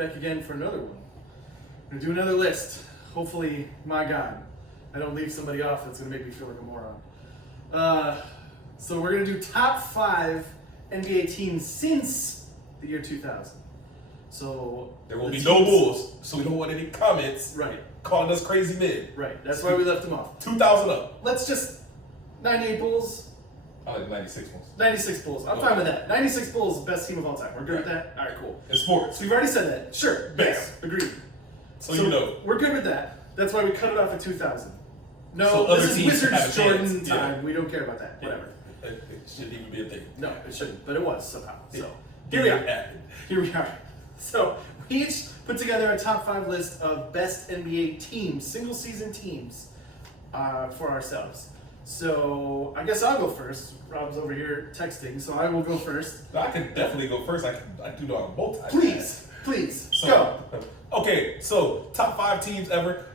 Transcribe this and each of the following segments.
back again for another one. We're gonna do another list. Hopefully, my God, I don't leave somebody off that's gonna make me feel like a moron. So we're gonna do top 5 NBA teams since the year 2000. So there will be no Bulls, so we don't want any comments right calling us crazy mid. Right, that's why we left them off. 2000 up. Let's just 98 Bulls. I like 96 Bulls. 96 Bulls. I'm fine with that. 96 Bulls, best team of all time. We're good with that? All right, cool. In sports. So we've already said that. Sure. Bam. Yes. Agreed. So you know. We're good with that. That's why we cut it off at 2000. No, so this is Wizards Jordan time. Yeah. We don't care about that. Yeah. Whatever. It shouldn't even be a thing. No, it shouldn't. But it was somehow. Yeah. So here we are. Here we are. So we each put together a top 5 list of best NBA teams, single season teams, for ourselves. So I guess I'll go first. Rob's over here texting, so I will go first. I can definitely go first. I do know how both. Please, so, go. Okay, so top 5 teams ever.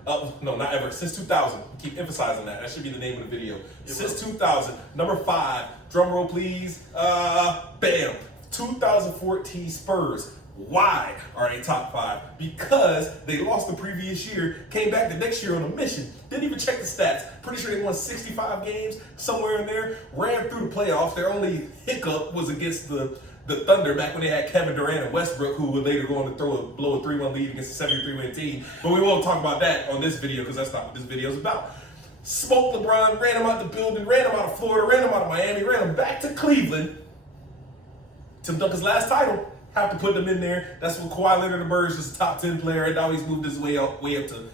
No, not ever. Since 2000. Keep emphasizing that. That should be the name of the video. Since 2000. Number 5. Drum roll, please. Bam. 2014 Spurs. Why are they top 5? Because they lost the previous year, came back the next year on a mission, didn't even check the stats. Pretty sure they won 65 games, somewhere in there, ran through the playoffs. Their only hiccup was against the Thunder back when they had Kevin Durant and Westbrook, who would later go on to blow a 3-1 lead against a 73-win team. But we won't talk about that on this video because that's not what this video is about. Smoked LeBron, ran him out the building, ran him out of Florida, ran him out of Miami, ran him back to Cleveland to dunk his last title. Have to put them in there. That's what Kawhi Leonard the Birds is a top 10 player. And now he's moved his way up to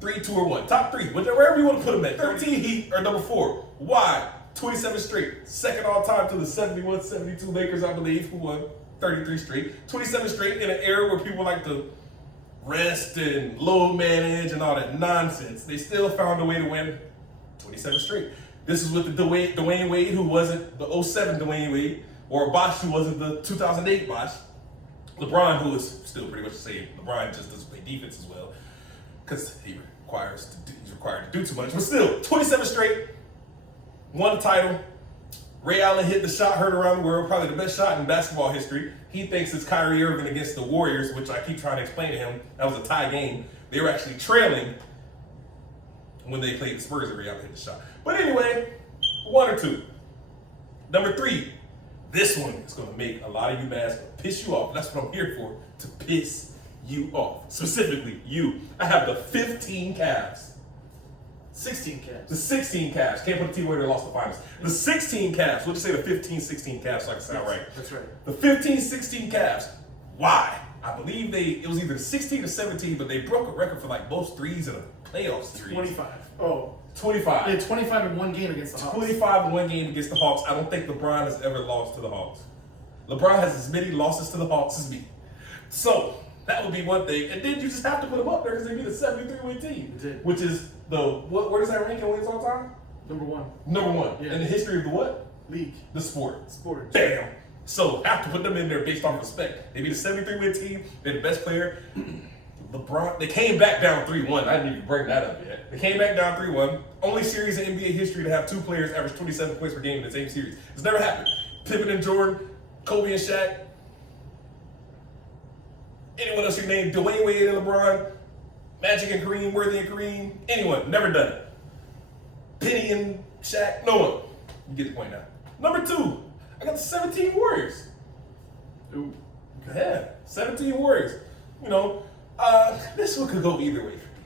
3, 2, or 1. Top 3, wherever you want to put him at. 13 Heat or number 4. Why? 27 straight. Second all time to the 71-72 Lakers, I believe, who won 33 straight. 27 straight in an era where people like to rest and load manage and all that nonsense. They still found a way to win 27 straight. This is with the Dwayne Wade, who wasn't the 07 Dwayne Wade, or Bosh, who wasn't the 2008 Bosh. LeBron, who is still pretty much the same. LeBron just doesn't play defense as well because he's required to do too much. But still, 27 straight, won the title. Ray Allen hit the shot heard around the world, probably the best shot in basketball history. He thinks it's Kyrie Irving against the Warriors, which I keep trying to explain to him. That was a tie game. They were actually trailing when they played the Spurs and Ray Allen hit the shot. But anyway, 1 or 2. Number 3. This one is going to make a lot of you mad, piss you off. That's what I'm here for, to piss you off. Specifically, you. I have the 15 Cavs. 16 Cavs. The 16 Cavs. Can't put a team where they lost the finals. The 16 Cavs. We'll just say the 15-16 Cavs so I can sound right. That's right. The 15-16 Cavs. Why? I believe it was either 16 or 17, but they broke a record for like most threes in a playoff series. 25. Oh. 25. They had 25 in one game against the Hawks. 25 in one game against the Hawks. I don't think LeBron has ever lost to the Hawks. LeBron has as many losses to the Hawks as me. So, that would be one thing. And then you just have to put them up there because they beat a 73-win team. They did. Which is where does that rank in wins all time? Number 1. Number 1. Yeah. In the history of the what? League. The sport. Sport. Bam. So, have to put them in there based on respect. They beat a 73-win team. They're the best player. LeBron, they came back down 3-1. I didn't even bring that up yet. They came back down 3-1. Only series in NBA history to have 2 players average 27 points per game in the same series. It's never happened. Pippen and Jordan, Kobe and Shaq. Anyone else you name? Dwayne Wade and LeBron, Magic and Kareem, Worthy and Kareem. Anyone. Never done it. Penny and Shaq. No one. You get the point now. Number 2, I got the 17 Warriors. Ooh. Yeah, 17 Warriors. You know, this one could go either way for me.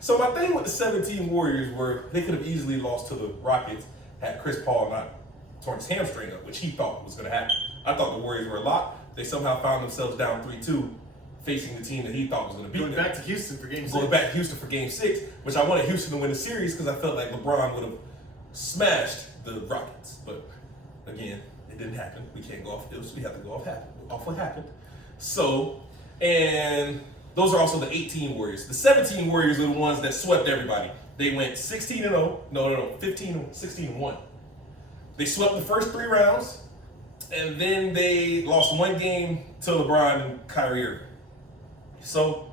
So my thing with the 17 Warriors were they could have easily lost to the Rockets had Chris Paul not torn his hamstring up, which he thought was going to happen. I thought the Warriors were a lot. They somehow found themselves down 3-2, facing the team that he thought was going to beat them. Going back to Houston for Game 6. Going back to Houston for Game 6, which I wanted Houston to win the series because I felt like LeBron would have smashed the Rockets. But again, it didn't happen. We can't go off. We have to go off what happened. So, and those are also the 18 Warriors. The 17 Warriors are the ones that swept everybody. They went 16-0. No, 16-1. They swept the first 3 rounds, and then they lost 1 game to LeBron and Kyrie Irving. So,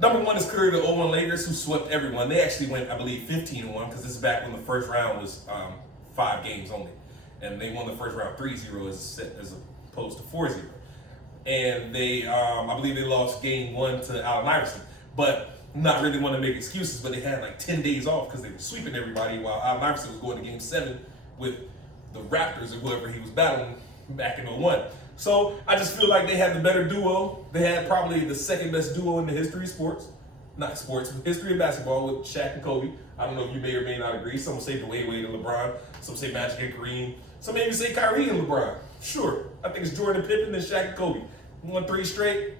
number 1 is clearly the 0-1 Lakers, who swept everyone. They actually went, I believe, 15-1, because this is back when the first round was 5 games only. And they won the first round 3-0 as opposed to 4-0. and they, I believe they lost game 1 to Allen Iverson. But not really want to make excuses, but they had like 10 days off because they were sweeping everybody while Allen Iverson was going to game 7 with the Raptors or whoever he was battling back in 01. So I just feel like they had the better duo. They had probably the second best duo in the history of sports. Not sports, but history of basketball with Shaq and Kobe. I don't know if you may or may not agree. Some will say Dwayne Wade and LeBron. Some say Magic and Kareem. Some maybe say Kyrie and LeBron. Sure. I think it's Jordan and Pippen and Shaq and Kobe. Won 3 straight.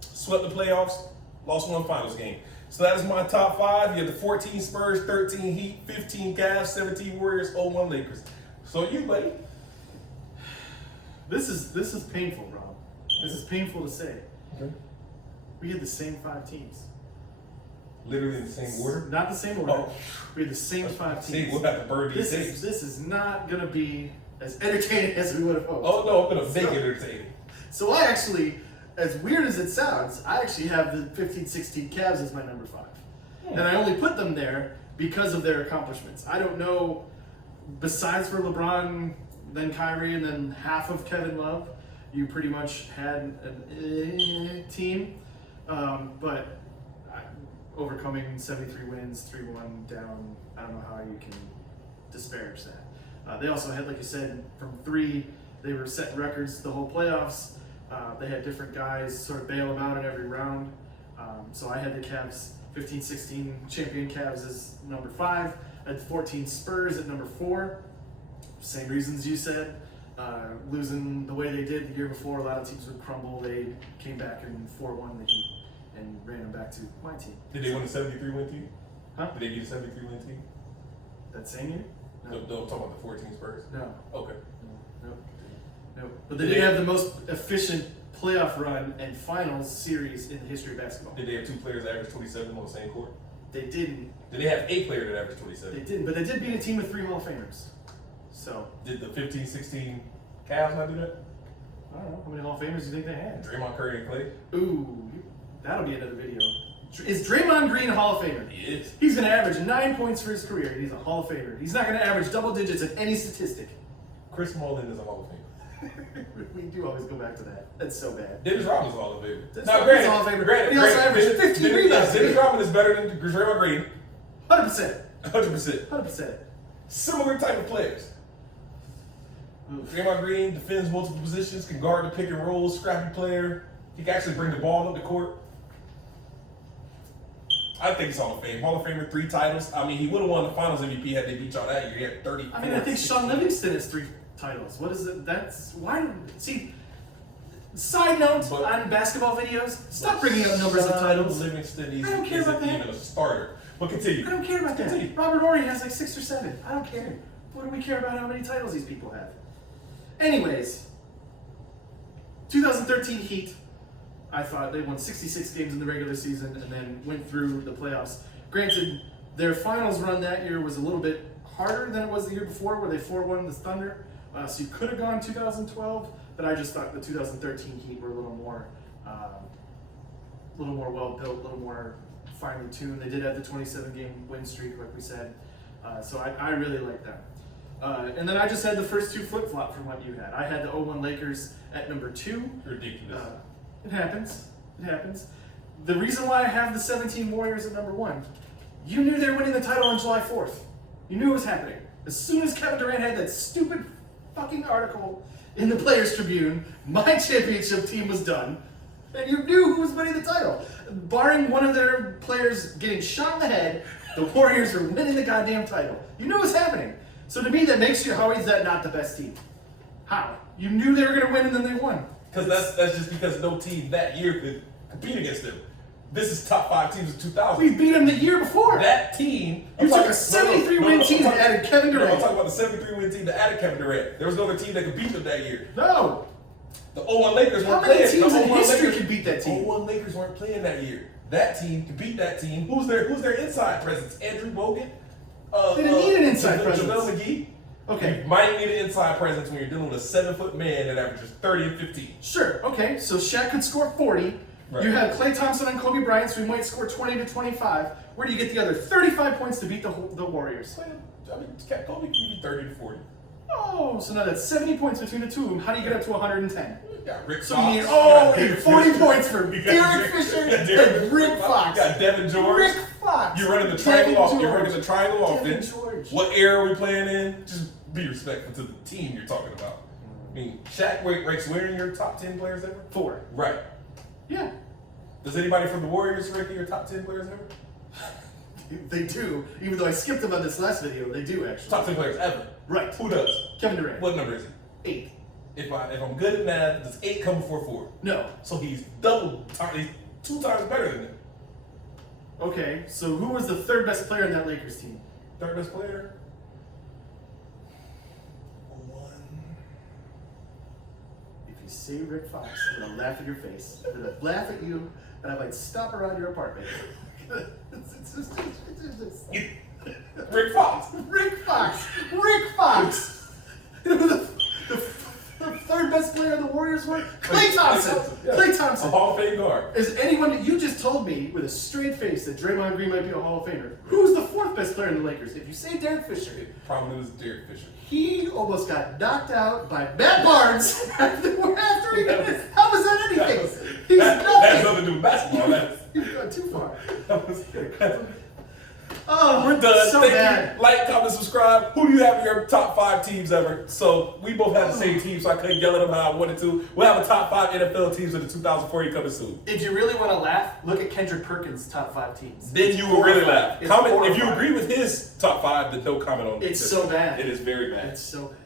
Swept the playoffs. Lost 1 finals game. So that is my top 5. You have the 14 Spurs, 13 Heat, 15 Cavs, 17 Warriors, 01 Lakers. So you, buddy. This is painful, Rob. This is painful to say. Okay. We had the same 5 teams. Literally in the same order? Not the same order. Oh. We had the same 5 See, teams. we'll have to burn these tapes. This is not going to be as entertaining as we would have hoped. Oh, no, I'm going to make it entertaining. So I actually, as weird as it sounds, I actually have the 15-16 Cavs as my number 5. And I only put them there because of their accomplishments. I don't know, besides for LeBron, then Kyrie, and then half of Kevin Love, you pretty much had a team. But overcoming 73 wins, 3-1 down, I don't know how you can disparage that. They also had, like you said, from 3, they were setting records the whole playoffs. They had different guys sort of bail them out in every round. So I had the Cavs 15-16 champion Cavs as number 5. I had 14 Spurs at number 4. Same reasons you said. Losing the way they did the year before, a lot of teams would crumble. They came back and 4-1 the Heat and ran them back to my team. Did they win the 73-win team? Huh? Did they beat the 73-win team? That same year? No, I'm talking about the 14 Spurs. No. Okay. No. But they did have the most efficient playoff run and finals series in the history of basketball. Did they have 2 players that averaged 27 on the same court? They didn't. Did they have 8 players that averaged 27? They didn't, but they did beat a team with 3 Hall of Famers. So. Did the 15-16 Cavs not do that? I don't know. How many Hall of Famers do you think they had? Draymond Curry and Clay? Ooh, that'll be another video. Is Draymond Green a Hall of Famer? He is. He's going to average 9 points for his career, and he's a Hall of Famer. He's not going to average double digits at any statistic. Chris Mullin is a Hall of Famer. We do always go back to that. That's so bad. Dennis Rodman's a Hall of Famer. That's Now, not granted, a Hall of Famer. granted, He also granted, averaged 15 rebounds. Dennis Rodman is better than Draymond Green. 100%. 100%. 100%. Similar type of players. Draymond Green defends multiple positions, can guard the pick and roll, scrappy player. He can actually bring the ball up the court. I think it's Hall of Fame. Hall of Famer, 3 titles. I mean, he would have won the Finals MVP had they beat y'all that year. He had 30. I mean, I think Sean Livingston has 3 titles. What is it? That's why. See, side note on basketball videos, stop bringing up numbers of titles. Livingston I don't care about isn't that. even a starter. But continue. I don't care about Continue. that. Robert Horry has like 6 or 7. I don't care. What do we care about how many titles these people have? Anyways, 2013 Heat. I thought they won 66 games in the regular season and then went through the playoffs. Granted, their finals run that year was a little bit harder than it was the year before, where they 4-1 the Thunder. So you could have gone 2012, but I just thought the 2013 Heat were a little more well built, a little more finely tuned. They did have the 27-game win streak, like we said. So I really like that. And then I just had the first 2 flip-flop from what you had. I had the 01 Lakers at number 2. Ridiculous. It happens. It happens. The reason why I have the 17 Warriors at number 1, you knew they were winning the title on July 4th. You knew it was happening. As soon as Kevin Durant had that stupid fucking article in the Players Tribune, my championship team was done, and you knew who was winning the title. Barring one of their players getting shot in the head, the Warriors are winning the goddamn title. You knew it was happening. So to me, that makes you, how is that not the best team? How? You knew they were going to win and then they won. Because that's just because no team that year could compete against them. This is top 5 teams of 2000. We beat them the year before. That team. You took a 73-win team that added Kevin Durant. I'm talking about the 73-win team that added Kevin Durant. There was no other team that could beat them that year. No. The 01 Lakers weren't playing. How many teams The in 01 history Lakers, could beat that team? The 01 Lakers weren't playing that year. That team could beat that team. Who's their inside presence? Andrew Bogut? They didn't need an inside presence. JaVale McGee? Okay. You might need an inside presence when you're dealing with a 7-foot man that averages 30 and 15. Sure. Okay. So Shaq could score 40. Right. You have Klay Thompson and Kobe Bryant, so he might score 20 to 25. Where do you get the other 35 points to beat the Warriors? I mean, Kobe can give you 30 to 40. Oh, so now that's 70 points between the two of them. How do you get up to 110? Yeah, Rick So Fox. you need, You got 40 Derek points for You got Derek Derek- Fisher you got Derek- and Rick Fox. You got Devin George. Rick Fox. You're running the Devin triangle off. You're George. running the triangle Devin offense. George. What era are we playing in? Just be respectful to the team you're talking about. I mean, Shaq ranks where in your top 10 players ever? 4. Right. Yeah. Does anybody from the Warriors rank in your top 10 players ever? They do. Even though I skipped them on this last video, they do actually. Top 10 players ever. Right. Who does? Kevin Durant. What number is he? 8. If I'm good at math, does 8 come before 4? No. So he's he's 2 times better than them. Okay, so who was the third best player on that Lakers team? Third best player? 1. If you say Rick Fox, I'm gonna laugh in your face. I'm gonna laugh at you, and I might stop around your apartment. It's just- Rick Fox. Rick Fox! Rick Fox! You know who the third best player on the Warriors were? Klay Thompson! Yeah. Klay A Thompson! Hall of Fame guard. Is anyone, you just told me with a straight face that Draymond Green might be a Hall of Famer. Who's the 4th best player in the Lakers? If you say Derek Fisher, Probably was Derek Fisher. he almost got knocked out by Matt Barnes after he got it. How was that anything? He's That has nothing. nothing to do with basketball. That's, You've gone too far. that was, Oh, we're done. so Thank bad. you. Like, comment, subscribe. Who do you have in your top 5 teams ever? So we both have the same team, so I couldn't yell at them how I wanted to. We'll have a top 5 NFL teams of the 2040 coming soon. If you really want to laugh, look at Kendrick Perkins' top 5 teams. Then you will really laugh. It's Comment if you horrifying. agree with his top 5. Then don't comment on It's this. so bad. It is very bad. It's so bad.